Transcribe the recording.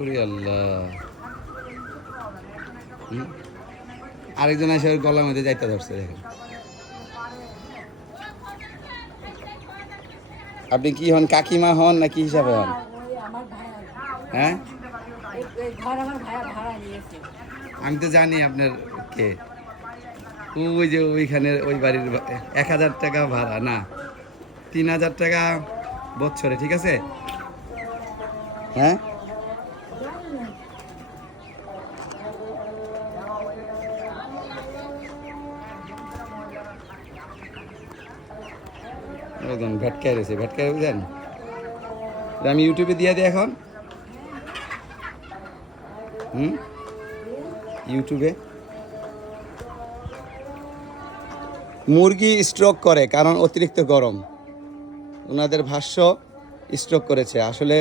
ওরে আল্লাহ। আরেকজন এসে ওর গলার মধ্যে যাইতে ধরছে, দেখেন। আপনি কি হন, কাকিমা হন না কি হিসাবে হন? হ্যাঁ, আমি তো জানি আপনার কে। ওই যে ওইখানে ওই বাড়ির 1000 টাকা ভাড়া, না 3000 টাকা বছরে, ঠিক আছে? হ্যাঁ, একজন ভেটকায় রয়েছে, ভেটকায় বুঝলেন? আমি ইউটিউবে দিয়ে দিই এখন। ইউটিউবে মুরগি স্ট্রোক করে কারণ অতিরিক্ত গরম। ওনাদের ভাষ্য স্ট্রোক করেছে আসলে।